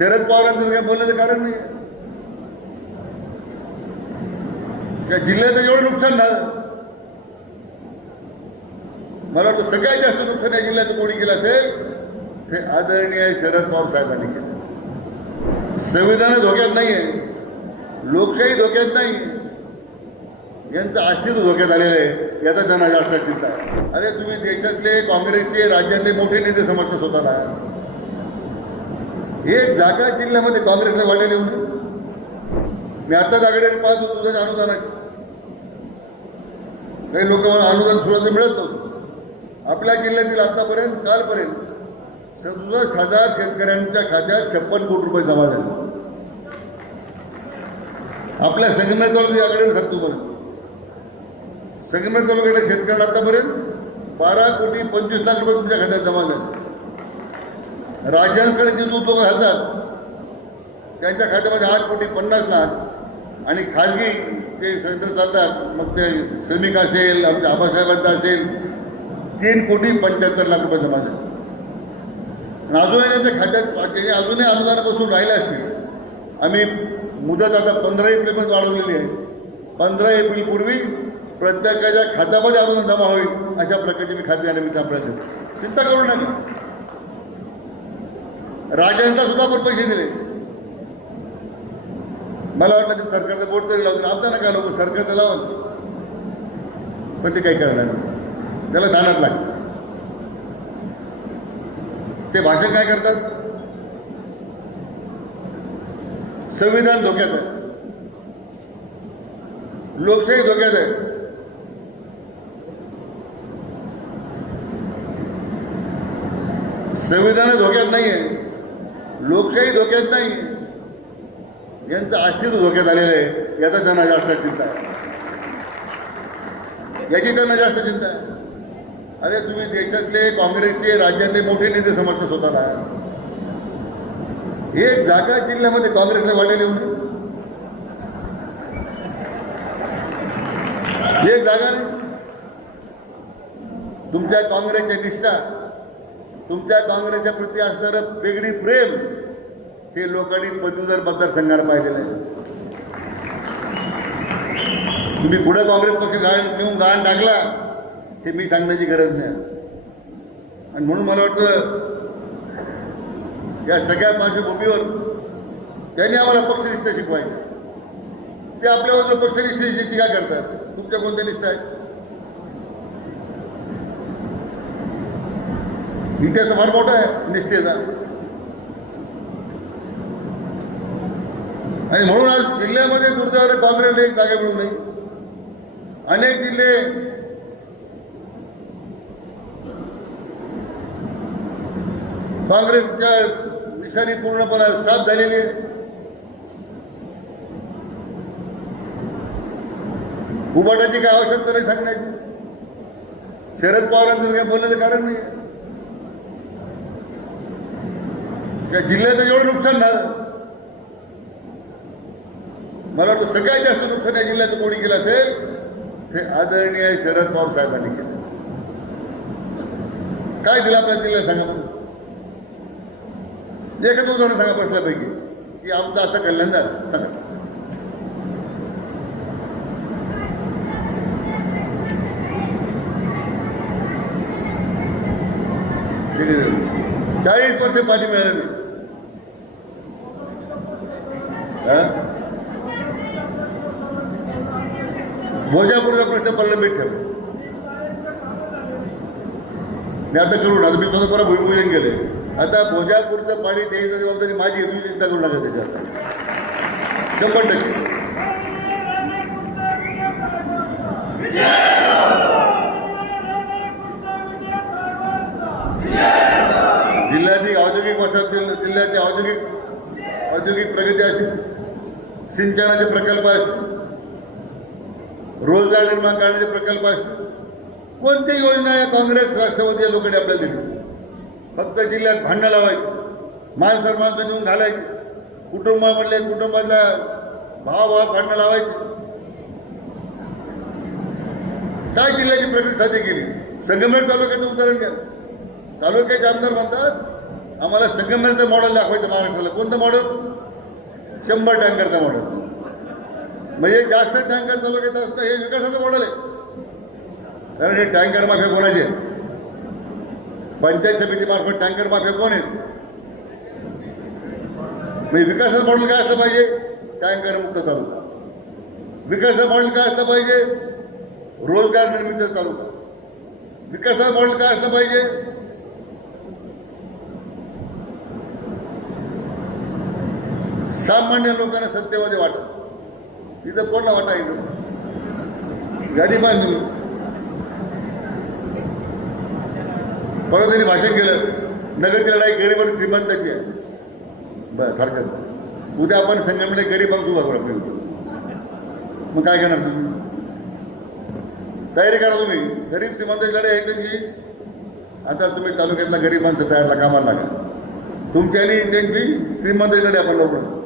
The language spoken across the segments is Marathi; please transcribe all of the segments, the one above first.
शरद पवारांचं काय बोलण्याचं कारण नाही या जिल्ह्याचं एवढं नुकसान झालं. मला वाटतं सगळ्यात जास्त नुकसान या जिल्ह्याचं कोणी केलं असेल ते आदरणीय शरद पवार साहेबांनी केलं. संविधान धोक्यात नाही आहे लोकशाही धोक्यात नाही. यांचं अस्तित्व धोक्यात आलेलं आहे. याचा त्यांना जास्त चिंता आहे अरे तुम्ही देशातले काँग्रेसचे राज्यातले मोठे नेते समजता स्वतःला. एक जागा जिल्ह्यामध्ये काँग्रेसला वाटेल येऊन मी आता जागडे पाहतो तुझं अनुदानाची काही लोक अनुदान सुरुवात मिळत. नव्हतं आपल्या जिल्ह्यातील आतापर्यंत कालपर्यंत सदुसष्ट हजार शेतकऱ्यांच्या खात्यात छप्पन कोटी रुपये जमा झाले. आपल्या संगमेर तालुक्याकडे सांगतो मला संगमेर तालुक्यातल्या शेतकऱ्यांना आतापर्यंत बारा कोटी पंचवीस लाख रुपये तुमच्या खात्यात जमा झाले. राज्यांकडे जे उद्योग लोक घालतात. त्यांच्या खात्यामध्ये आठ कोटी पन्नास लाख आणि खाजगी जे सेंटर चालतात. मग ते श्रमिक असेल आमच्या आबासाहेबांचा असेल तीन कोटी पंच्याहत्तर लाख रुपये जमा झाले. आणि अजूनही त्यांच्या खात्यात त्यांनी अजूनही अनुदानापासून राहिले असतील आम्ही मुदत आता पंधरा एप्रिलपर्यंत वाढवलेली आहे. पंधरा एप्रिलपूर्वी प्रत्येकाच्या खात्यामध्ये अनुदान जमा होईल अशा प्रकारची मी खाते मी त्या प्रयत्न चिंता करू नका. राजांना सुद्धा आपण पैसे दिले. मला वाटलं ते सरकारचं बोट तरी लावतील. आमचा नका लोक सरकारचं लावा. पण ते काही करणार नाही. त्याला दानात लागतं. ते भाषण काय करतात? संविधान धोक्यात आहे. लोकशाही धोक्यात आहे. संविधान धोक्यात नाही आहे लोकशाही धोक्यात नाही. यांचं अस्तित्व धोक्यात आलेलं आहे. याचा त्यांना जास्त चिंता आहे. याची त्यांना जास्त चिंता आहे. अरे तुम्ही देशातले काँग्रेसचे राज्यातले मोठे नेते समजता स्वतःला. एक जागा जिल्ह्यामध्ये काँग्रेसला वाटेल येऊन एक जागा नाही. तुमच्या काँग्रेसच्या निष्ठा तुमच्या काँग्रेसच्या प्रती असणारं वेगळी प्रेम हे लोकांनी पदवीधर मतदारसंघाला पाहिलेलं आहे. तुम्ही पुढे काँग्रेस पक्ष गाळ नेऊन गाण टाकला हे मी सांगण्याची गरज नाही. आणि म्हणून मला वाटतं या सगळ्या पार्श्वभूमीवर त्यांनी आम्हाला पक्षनिष्ठ शिकवायचे. ते आपल्यावर जो पक्षनिष्ठेची काय करतात तुमच्या कोणत्या निष्ठा आहेत? इतिहास फार मोठा आहे निष्ठेचा आणि म्हणून आज जिल्ह्यामध्ये दुर्दैवाने काँग्रेसला एक जागा मिळू नये अनेक जिल्हे काँग्रेसच्या निशाणी पूर्णपणे साफ झालेली आहे उबाटाची काय आवश्यकता नाही सांगण्याची. शरद पवारांचं काय बोलण्याचं कारण नाही या जिल्ह्याचं एवढं नुकसान झालं. मला वाटतं सगळ्यात जास्त नुकसान या जिल्ह्याचं कोणी केलं असेल ते आदरणीय शरद पवार साहेबांनी केलं. काय दिलं आपल्या जिल्ह्यात सांगा म्हणून एकच उदाहरण सांगा बसल्यापैकी की आमचं असं कल्याण झालं. सांगा. चाळीस वर्ष पाणी मिळालं नाही. हा? प्रश्न प्रलंबित ठेव. मी आता करू आता मी स्वतः परत भूमिपूजन केले आता भोजापूरचं पाणी द्यायचं जबाबदारी माझी आहे, तुम्ही चिंता करू नका त्याच्यात शंभर टक्के. जिल्ह्यातील औद्योगिक वसाहत जिल्ह्यातील औद्योगिक औद्योगिक प्रगती असेल सिंचनाचे प्रकल्प असतील रोजगार निर्माण करण्याचे प्रकल्प असतील कोणती योजना या काँग्रेस राष्ट्रवादी या लोकांनी आपल्याला दिली फक्त जिल्ह्यात भांडणं लावायची माणसं माणसं नेऊन घालायचे कुटुंबामधले कुटुंबातल्या भाव भाव भांडणं लावायचे. काय जिल्ह्याची प्रगती साध्य केली? संगमेर तालुक्याचं उदाहरण घ्या. तालुक्याचे आमदार म्हणतात आम्हाला संगमनेरचं मॉडेल दाखवायचं महाराष्ट्राला. कोणतं मॉडेल शंभर टँकरचं मॉडेल म्हणजे जास्त टँकर तालुक्यात असतं हे विकासाचं मॉडेल आहे. कारण हे टँकर माफिया कोणाचे? पंचायत समितीमार्फत टँकर माफिया कोण आहेत? म्हणजे विकासाचं मॉडेल काय असलं पाहिजे? टँकर मुक्त तालुका. विकासाचं मॉडेल काय असलं पाहिजे? रोजगार निर्मितीचा तालुका. विकासाचं मॉडेल काय असलं पाहिजे? सामान्य लोकांना सत्तेमध्ये वाटत. इथं कोणाला वाटा इथं गरिबांनी. परत त्यांनी भाषण केलं. नगरची लढाई गरीब आणि श्रीमंताची आहे. बरं हरकत नाही. उद्या आपण संघटनेला गरीबांच उभा करू. आपल्याला मग काय करणार तुम्ही? तयारी करा तुम्ही. गरीब श्रीमंताची लढाई आहे त्यांची. आता तुम्ही तालुक्यातल्या गरीबांचं तयारला कामाला लागा. तुमच्या आणि त्यांची श्रीमंताची लढाई आपण लवकर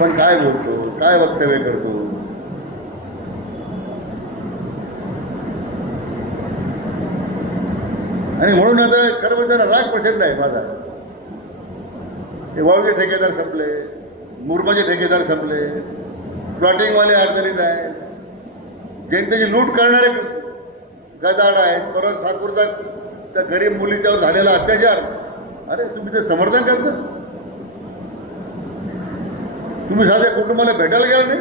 आपण काय बोलतो? काय वक्तव्य करतो? आणि म्हणून आता खरं म्हणजे जरा राग प्रचंड आहे माझा. हे वाळूचे ठेकेदार संपले मुरमाचे ठेकेदार संपले प्लॉटिंगवाले अडचणीत आहेत जनतेची लूट करणारे गदाड आहेत. परत साकूरचा त्या गरीब मुलीच्यावर झालेला अत्याचार. अरे तुम्ही ते समर्थन करता? तुम्ही साध्या कुटुंबाला भेटायला गेला नाही?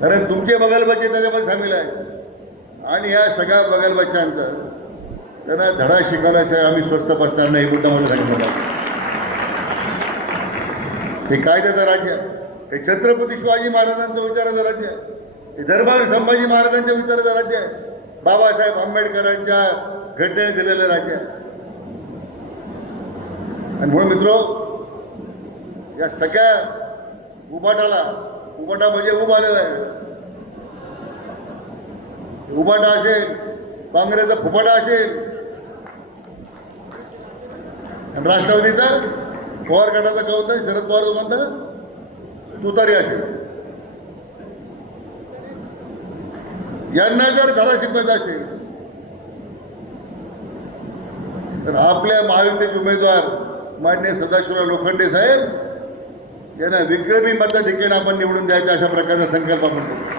कारण तुमचे बगलबच्चे त्याच्यामध्ये सामील आहे आणि या सगळ्या बगलबच्च्यांचं त्यांना धडा शिकवल्याशिवाय आम्ही स्वस्त बसणार नाही मुद्दा मला सांगितलं हे काय त्याचं राज्य हे छत्रपती शिवाजी महाराजांचं विचाराचं राज्य आहे. हे दरबार संभाजी महाराजांच्या विचाराचं राज्य आहे. बाबासाहेब आंबेडकरांच्या घटनेने दिलेलं राज्य आहे. आणि म्हणून मित्रो या सगळ्या उबाटाला उबाटा म्हणजे उभा आलेला आहे. उबाटा असेल काँग्रेसचा फुपाटा असेल. राष्ट्रवादीचा पवार गटाचा का होता शरद पवार म्हणता तुतारी असेल. यांना जर धडा शिकवायचा असेल तर आपल्या महायुतीचे उमेदवार मान्य सदाशिवराव लोखंडे साहेब यांना विक्रमी देखील आपण निवडून द्यायचा अशा प्रकारचा संकल्प आपण करू.